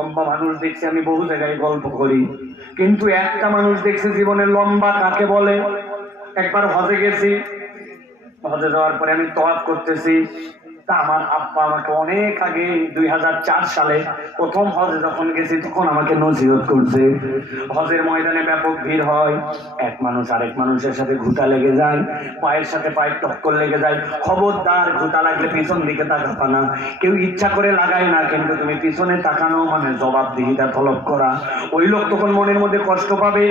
লম্বা মানুষ দেখছি আমি বহু জায়গায় গল্প করি, কিন্তু একটা মানুষ দেখছি জীবনে লম্বা কাকে বলে। একবার হজে গেছি, হজে যাওয়ার পরে আমি তওয়াফ করতেছি। তা আমার আব্বা আমাকে অনেক আগে 2004 সালে প্রথম হজে যখন গেছি তখন আমাকে নসিহত করছে, হজের ময়দানে ব্যাপক ভিড় হয়, এক মানুষ আরেক মানুষের সাথে ঘুটা লেগে যায়, পায়ের সাথে পায়ের টক্কর লেগে যায়, খবরদার ঘুটা লাগলে পিছন দিকে তাকাবা না। কেউ ইচ্ছা করে লাগায় না, কিন্তু তুমি পিছনে তাকানো মানে জবাবদিহিতা তলব করা। ওই লোক তখন মনের মধ্যে কষ্ট পাবে,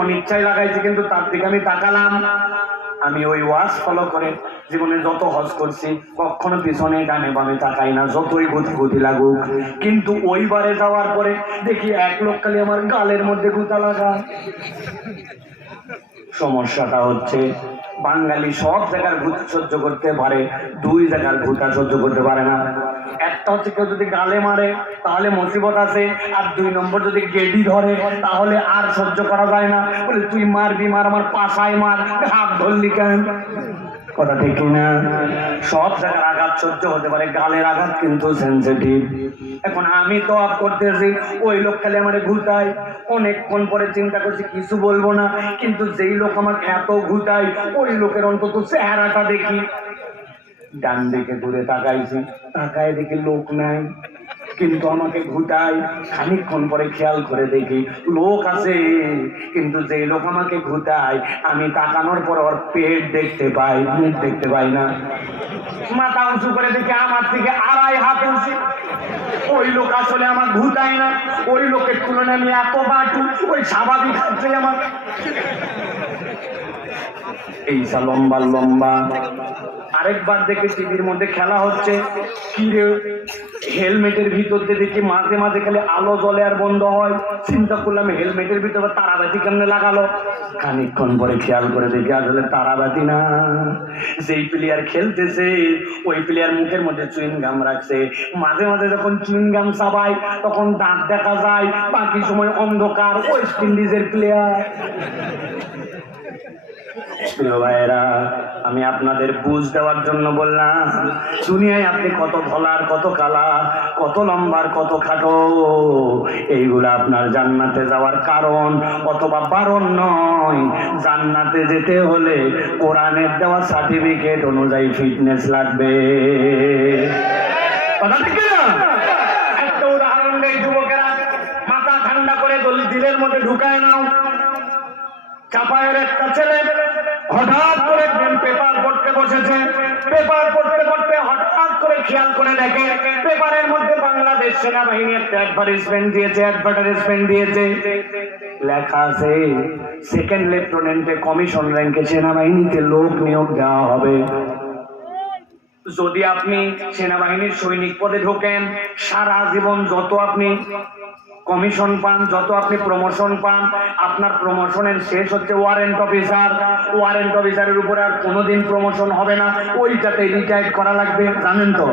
অনিচ্ছায় লাগাইছে, কিন্তু তার দিকে আমি তাকালাম। আমি ওই ওয়াজ ফলো করে জীবনে যত হজ করছি কখনো পিছনে ডানে বামে তাকাই না, যতই গতি গতি লাগুক। কিন্তু ওইবারে যাওয়ার পরে দেখি এক লোক খালি আমার গালের মধ্যে গুতা লাগা। সমস্যাটা হচ্ছে বাঙালি সব জায়গার ভূতা সহ্য করতে পারে, দুই জায়গার ভূতা সহ্য করতে পারে না। একটা হচ্ছে কেউ যদি গালে মারে তাহলে মুসিবত আছে, আর দুই নম্বর যদি গেডি ধরে তাহলে আর সহ্য করা যায় না। বলে তুই মারবি মার, আমার পাশায় মার, হাত ধরলি কেন? কথা ঠিক কিনা? সব জায়গার আঘাত সহ্য হতে পারে, গালের আঘাত কিন্তু সেন্সিটিভ। এখন আমি তো আপ করতেছি, ওই লোক খালি আমার ঘুটায়। অনেকক্ষণ পরে চিন্তা করছি কিছু বলবো না, কিন্তু যেই লোক আমাকে এত ঘুটায় ওই লোকের অন্তত চেহারাটা দেখি। ডান দিকে ঘুরে তাকাইছি, তাকায় দেখি লোক নাই, কিন্তু আমাকে ঘুটায়। খানিকক্ষণ পরে খেয়াল করে দেখি লোক আছে, কিন্তু যে লোক আমাকে ঘুটায় আমি তাকানোর পর ওর পেট দেখতে পাই, মুখ দেখতে পাই না। মাথা উঁচু করে দেখি আমার থেকে 2.5 হাত উঁচু। ওই লোক আসলে আমার ঘুটায় না, ওই লোকের তুলনায় আমি এত বাটু, ওই স্বাভাবিক হচ্ছে আমার। এইসা লম্বা লম্বা। আরেকবার দেখে টিভির মধ্যে খেলা হচ্ছে, কি রে হেলমেটের ভিতর দিয়ে দেখি মাঝে মাঝে খালি আলো জ্বলে আর বন্ধ হয়। চিন্তা করলাম হেলমেটের ভিতরে তারাবাতি কেমনে লাগালো। খানিকক্ষণ পরে খেয়াল করে দেখি আসলে তারাবাতি না, যেই প্লেয়ার খেলতেছে ওই প্লেয়ার মুখের মধ্যে চুইং গাম রাখছে। মাঝে মাঝে যখন চুইং গাম চাবায় তখন দাঁত দেখা যায়, বাকি সময় অন্ধকার। ওয়েস্ট ইন্ডিজের প্লেয়ার। প্রিয় ভাইয়েরা, আমি আপনাদের বুঝ দেওয়ার জন্য বললাম, দুনিয়ায় আপনি কত ধলার কত কালা, কত লম্বার কত খাটো, এইগুলো আপনার জান্নাতে যাওয়ার কারণ অথবা বারণ নয়। জান্নাতে যেতে হলে কোরআনের দেওয়া সার্টিফিকেট অনুযায়ী ফিটনেস লাগবে। কথা ঠিক না? একটা উদাহরণ দেই যুবকেরা, মাথা ঠান্ডা করে দিলের মধ্যে ঢুকায় নাও। চাপায়ের একটা ছেলে হঠাৎ করে পেপার পড়তে বসেছে, পেপার পড়তে পড়তে হঠাৎ করে খেয়াল করে দেখে পেপারের মধ্যে বাংলাদেশ সেনাবাহিনী একটা অ্যাডভার্টাইজমেন্ট দিয়েছে। লেখা আছে সেকেন্ড লেফটেন্যান্টে কমিশন র্যাঙ্কে সেনাবাহিনীতে লোক নিয়োগ দেওয়া হবে। যদি আপনি সেনাবাহিনীর সৈনিক পদে ঢোকেন, সারা জীবন যত আপনি কমিশন পান, যত আপনি প্রমোশন পান, আপনার প্রমোশনের শেষ হচ্ছে ওয়ারেন্ট অফিসার। ওয়ারেন্ট অফিসারের উপরে আর কোনোদিন প্রমোশন হবে না, ওইটাতে রিটায়ার করা লাগবে, জানেন তো?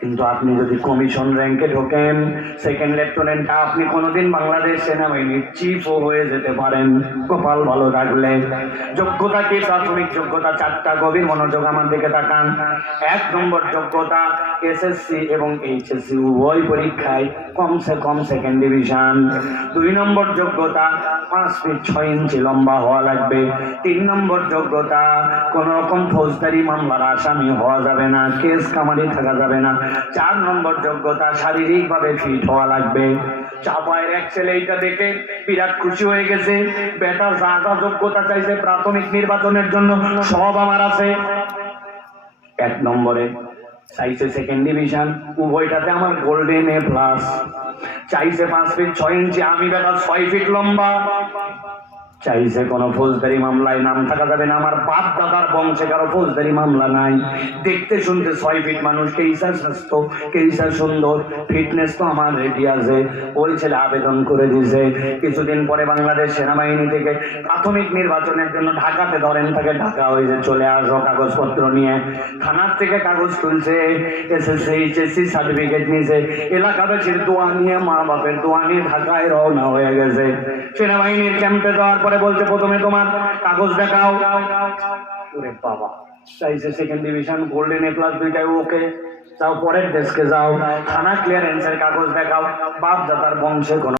কিন্তু আপনি যদি কমিশন র্যাঙ্কে ঢোকেন, সেকেন্ড লেফটেন্যান্ট, আপনি কোনোদিন বাংলাদেশ সেনাবাহিনীর চিফও হয়ে যেতে পারেন, কপাল ভালো থাকলে। যোগ্যতা কি? প্রাথমিক যোগ্যতা 4টা। গভীর মনোযোগ আমার দিকে তাকান। 1 নম্বর যোগ্যতা এসএসসি এবং এইচএসসি উভয় পরীক্ষায় কমসে কম সেকেন্ড ডিভিশন। 2 নম্বর যোগ্যতা 5 ফিট 6 ইঞ্চি লম্বা হওয়া লাগবে। 3 নম্বর যোগ্যতা কোন রকম ফৌজদারি মামলার আসামি হওয়া যাবে না, কেস কামারি থাকা যাবে না। 4 নম্বর যোগ্যতা শারীরিক ভাবে ফিট হওয়া লাগবে। চাপায়ের এক ছেলে এইটা দেখে বিরাট খুশি হয়ে গেছে, বেটার যা যা যোগ্যতা চাইছে প্রাথমিক নির্বাচনের জন্য সব আমার আছে। 1 নম্বরে চাইছে সেকেন্ড ডিভিশন, উভয়টাতে আমার গোল্ডেন এ প্লাস। চাইছে 5 ফিট 6 ইঞ্চি, আমি বেটা 6 ফিট লম্বা। চাইছে কোন ফৌজদারি মামলায় নাম থাকা যাবে না, আমার বাপ দাদার বংশে কারো ফৌজদারি মামলা নাই। দেখতে শুনতে 6 ফিট মানুষ, কেইসা স্বাস্থ্য, কেইসা সুন্দর, ফিটনেস তো আমার রেডি আছে। ওই ছেলে আবেদন করে দিয়েছে। কিছুদিন পরে বাংলাদেশ সেনাবাহিনী থেকে প্রাথমিক নির্বাচনের জন্য ঢাকাতে ধরেন তাকে, ঢাকা হয়েছে চলে আসো কাগজপত্র নিয়ে। থানার থেকে কাগজ তুলছে, এসএসসি এইচএসসি সার্টিফিকেট নিয়েছে, এলাকাবাসীর দোয়া নিয়ে, মা বাপের দোয়া নিয়ে ঢাকায় রওনা হয়ে গেছে। সেনাবাহিনীর ক্যাম্পে যাওয়ার পরে বলছে প্রথমে তোমার কাগজ দেখাও। ওরে বাবা, চাইছে second division, golden A plus, দুইটাই ওকে। যাও পরের ডেস্কে যাও, থানা ক্লিয়ারেন্সের কাগজ দেখাও, বাপ দাদার বংশে কোনো